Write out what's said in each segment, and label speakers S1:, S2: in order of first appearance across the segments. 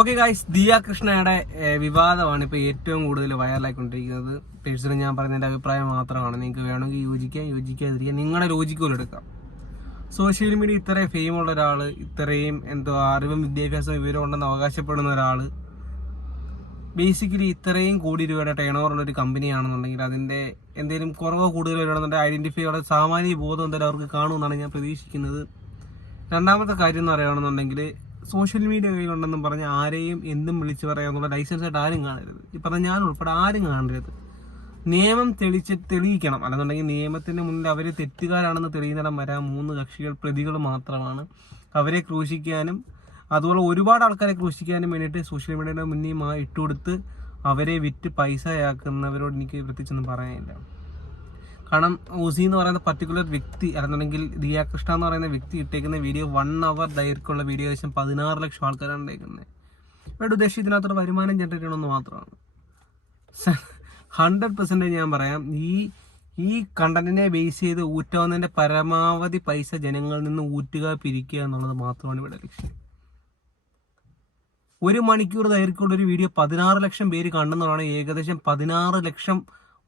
S1: Okay guys Diya കൃഷ്ണയുടെ വിവാദമാണ് ഇപ്പോൾ ഏറ്റവും കൂടുതൽ വൈറലായിക്കൊണ്ടിരിക്കുന്നത്. പേഴ്സണൽ ഞാൻ പറഞ്ഞതിന്റെ അഭിപ്രായം മാത്രമാണ്. നിങ്ങൾക്ക് വേണമെങ്കിൽ യോജിക്കാം യോജിക്കാതിരിക്കാം നിങ്ങളുടെ ലോജിക്കുകൾ എടുക്കാം. സോഷ്യൽ മീഡിയ ഇത്രയും ഫെയിം ഉള്ള ഒരാൾ ഇത്രയും എന്തോ അറിവും വിദ്യാഭ്യാസവും വിവരം ഉണ്ടെന്ന് അവകാശപ്പെടുന്ന ഒരാൾ ബേസിക്കലി ഇത്രയും കോടി രൂപയുടെ ടേൺ ഓവർ ഉള്ള ഒരു കമ്പനിയാണെന്നുണ്ടെങ്കിൽ അതിന്റെ എന്തെങ്കിലും കുറവോ കൂടുതലോ വരണമെന്നുണ്ടെങ്കിൽ ഐഡന്റിഫൈ ഉള്ള സാമാന്യ ബോധം എന്തായാലും അവർക്ക് കാണുമെന്നാണ് ഞാൻ പ്രതീക്ഷിക്കുന്നത്. രണ്ടാമത്തെ കാര്യം എന്ന് പറയുകയാണെന്നുണ്ടെങ്കിൽ സോഷ്യൽ മീഡിയ ഉണ്ടെന്നും പറഞ്ഞ് ആരെയും എന്തും വിളിച്ചു പറയാമെന്നുള്ള ലൈസൻസ് ആയിട്ട് ആരും കാണരുത്. ഈ ഞാൻ ഉൾപ്പെടെ ആരും കാണരുത്. നിയമം തെളിച്ച് തെളിയിക്കണം. അല്ലെന്നുണ്ടെങ്കിൽ നിയമത്തിന് മുന്നിൽ അവർ തെറ്റുകാരാണെന്ന് തെളിയുന്നിടം വരാൻ മൂന്ന് കക്ഷികൾ പ്രതികൾ മാത്രമാണ് അവരെ ക്രൂശിക്കാനും അതുപോലെ ഒരുപാട് ആൾക്കാരെ ക്രൂശിക്കാനും വേണ്ടിയിട്ട് സോഷ്യൽ മീഡിയയുടെ മുന്നിൽ ഇട്ടുകൊടുത്ത് അവരെ വിറ്റ് പൈസയാക്കുന്നവരോട് എനിക്ക് പ്രത്യേകിച്ചൊന്നും പറയാനില്ല. കാരണം ഓസി എന്ന് പറയുന്ന പർട്ടിക്കുലർ വ്യക്തി അല്ലെന്നുണ്ടെങ്കിൽ ദിയാ കൃഷ്ണ എന്ന് പറയുന്ന വ്യക്തി ഇട്ടേക്കുന്ന വീഡിയോ വൺ അവർ ദൈർഘ്യമുള്ള വീഡിയോ ഏകദേശം പതിനാറ് ലക്ഷം ആൾക്കാരാണ് ഇട്ടേക്കുന്നത് ഇവരുടെ ഉദ്ദേശം ഇതിനകത്തൊരു വരുമാനം ജനറേറ്റ് ചെയ്യണമെന്ന് മാത്രമാണ്. ഹൺഡ്രഡ് പെർസെന്റേജ് ഞാൻ പറയാം. ഈ ഈ കണ്ടന്റിനെ ബേസ് ചെയ്ത് ഊറ്റാവുന്നതിന്റെ പരമാവധി പൈസ ജനങ്ങളിൽ നിന്ന് ഊറ്റുക പിരിക്കുക എന്നുള്ളത് മാത്രമാണ് ഇവിടെ ലക്ഷ്യം. ഒരു മണിക്കൂർ ദൈർഘ്യമുള്ള ഒരു വീഡിയോ പതിനാറ് ലക്ഷം പേര് കണ്ടെന്നുള്ളതാണ് ഏകദേശം പതിനാറ് ലക്ഷം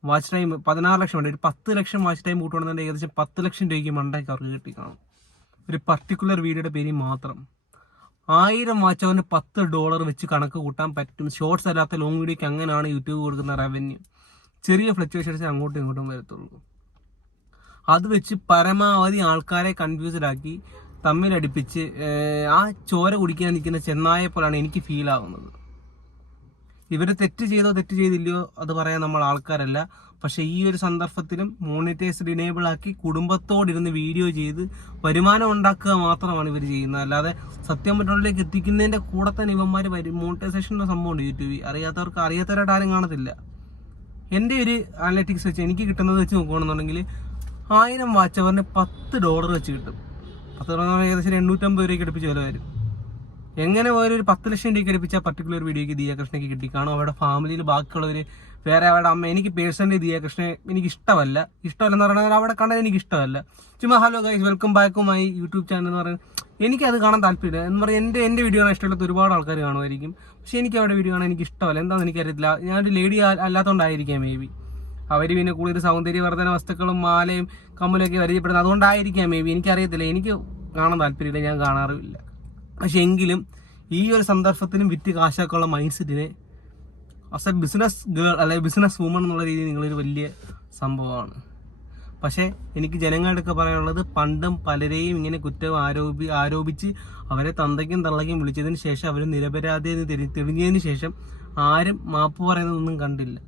S1: വാച്ച് ടൈം പതിനാറ് ലക്ഷം ഉണ്ട്. ഒരു പത്ത് ലക്ഷം വാച്ച് ടൈം കൂട്ടുകയാണെന്നുണ്ടെങ്കിൽ ഏകദേശം പത്ത് ലക്ഷം രൂപയ്ക്ക് മണ്ടയ്ക്ക് അവർക്ക് കിട്ടി കാണും. ഒരു പർട്ടിക്കുലർ വീഡിയോയുടെ പേര് മാത്രം. ആയിരം വാച്ച് അവന് പത്ത് ഡോളർ വെച്ച് കണക്ക് കൂട്ടാൻ പറ്റും. ഷോർട്സ് അല്ലാത്ത ലോങ് വീഡിയോക്ക് അങ്ങനെയാണ് യൂട്യൂബ് കൊടുക്കുന്ന റവന്യൂ ചെറിയ ഫ്ലക്ച്വേഷൻസ് അങ്ങോട്ടും ഇങ്ങോട്ടും വരത്തുള്ളൂ. അത് വെച്ച് പരമാവധി ആൾക്കാരെ കൺഫ്യൂസ്ഡ് ആക്കി തമ്മിലടിപ്പിച്ച് ആ ചോര കുടിക്കാൻ നിൽക്കുന്ന ചെന്നായെ പോലാണ് എനിക്ക് ഫീൽ ആവുന്നത്. ഇവർ തെറ്റ് ചെയ്തോ തെറ്റ് ചെയ്തില്ലയോ അത് പറയാൻ നമ്മൾ ആൾക്കാരല്ല. പക്ഷേ ഈ ഒരു സന്ദർഭത്തിലും മോണിറ്റൈസ്ഡ് ഇനേബിൾ ആക്കി കുടുംബത്തോടിരുന്ന് വീഡിയോ ചെയ്ത് വരുമാനം ഉണ്ടാക്കുക മാത്രമാണ് ഇവർ ചെയ്യുന്നത്. അല്ലാതെ സത്യം മറ്റുള്ളിലേക്ക് എത്തിക്കുന്നതിന്റെ കൂടെ തന്നെ ഇവന്മാർ വരും. മോണിറ്റൈസേഷന്റെ സംഭവമുണ്ട് യൂട്യൂബിൽ അറിയാത്തവർക്ക് അറിയാത്തവരായിട്ട് ആരും കാണത്തില്ല. എന്റെ ഒരു അനലറ്റിക്സ് വെച്ച് എനിക്ക് കിട്ടുന്നത് വെച്ച് നോക്കുകയാണെന്നുണ്ടെങ്കിൽ ആയിരം വാച്ച് അവറിന് പത്ത് ഡോളർ വെച്ച് കിട്ടും. പത്ത് ഡോളർ ഏകദേശം എണ്ണൂറ്റമ്പത് രൂപയ്ക്ക് അടുപ്പിച്ച് വില വരും എങ്ങനെ പോയാലും ഒരു പത്ത് ലക്ഷം രൂപയ്ക്ക് അടുപ്പിച്ച പർട്ടിക്കുലർ വീഡിയോക്ക് ദിയാകൃഷ്ണയ്ക്ക് കിട്ടി. കാണും അവരുടെ ഫാമിലിയിൽ ബാക്കിയുള്ളവർ വേറെ അവരുടെ അമ്മ എനിക്ക് പേഴ്സണലി ദിയ കൃഷ്ണനെ എനിക്ക് ഇഷ്ടമല്ല ഇഷ്ടമല്ലെന്ന് പറഞ്ഞാൽ അവിടെ കണ്ടത് എനിക്ക് ഇഷ്ടമല്ല ചുമ്മാ ഹലോ ഗൈസ് വെൽക്കം ബാക്കുമായി യൂട്യൂബ് ചാനൽ എന്ന് പറയുന്നത് എനിക്കത് കാണാൻ താല്പര്യമില്ല. എന്ന് പറഞ്ഞാൽ എന്റെ എന്റെ വീഡിയോ കാണാൻ ഇഷ്ടമുള്ളത് ഒരുപാട് ആൾക്കാർ കാണുമായിരിക്കും. പക്ഷേ എനിക്ക് അവരുടെ വീഡിയോ കാണാൻ എനിക്ക് ഇഷ്ടമല്ല. എന്താണെന്ന് എനിക്കറിയത്തില്ല. ഞാനൊരു ലേഡി അല്ലാത്തതുകൊണ്ടായിരിക്കാം മേ ബി അവർ പിന്നെ കൂടുതൽ സൗന്ദര്യവർദ്ധന വസ്തുക്കളും മാലയും കമ്മലൊക്കെ പരിചയപ്പെടുന്നത് അതുകൊണ്ടായിരിക്കാം മേ ബി എനിക്കറിയത്തില്ല. എനിക്ക് കാണാൻ താല്പര്യമില്ല. ഞാൻ കാണാറുമില്ല. പക്ഷെ എങ്കിലും ഈ ഒരു സന്ദർഭത്തിലും വിറ്റ് കാശാക്കുള്ള മൈൻഡ് സെറ്റിനെ ആസ് എ ബിസിനസ് ഗേൾ അല്ലെങ്കിൽ ബിസിനസ് വുമൺ എന്നുള്ള രീതിയിൽ നിങ്ങളൊരു വലിയ സംഭവമാണ്. പക്ഷേ എനിക്ക് ജനങ്ങളുടെയൊക്കെ പറയാനുള്ളത് പണ്ടും പലരെയും ഇങ്ങനെ കുറ്റം ആരോപി ആരോപിച്ച് അവരെ തന്തയ്ക്കും തള്ളയ്ക്കും വിളിച്ചതിന് ശേഷം അവർ നിരപരാധിയെന്ന് തെളി തെളിഞ്ഞതിന് ശേഷം ആരും മാപ്പ് പറയുന്നതൊന്നും കണ്ടില്ല.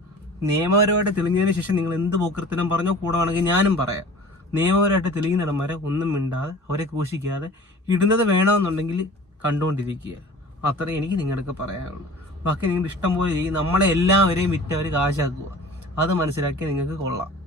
S1: നിയമപരമായിട്ട് തെളിഞ്ഞതിന് ശേഷം നിങ്ങൾ എന്ത് പോക്കൃത്തിനും പറഞ്ഞോ കൂടെ വേണമെങ്കിൽ ഞാനും പറയാം. നിയമപരമായിട്ട് തെളിയുന്നിടം ഒന്നും മിണ്ടാതെ അവരെ ക്രൂശിക്കാതെ ഇടുന്നത് വേണമെന്നുണ്ടെങ്കിൽ കണ്ടുകൊണ്ടിരിക്കുക. അത്രേ എനിക്ക് നിങ്ങളൊക്കെ പറയാനുള്ളൂ. ബാക്കി നിങ്ങൾ ഇഷ്ടം പോലെ ചെയ്യും നമ്മളെ എല്ലാവരെയും വിറ്റവർ കാശാക്കുക. അത് മനസ്സിലാക്കി നിങ്ങൾക്ക് കൊള്ളാം.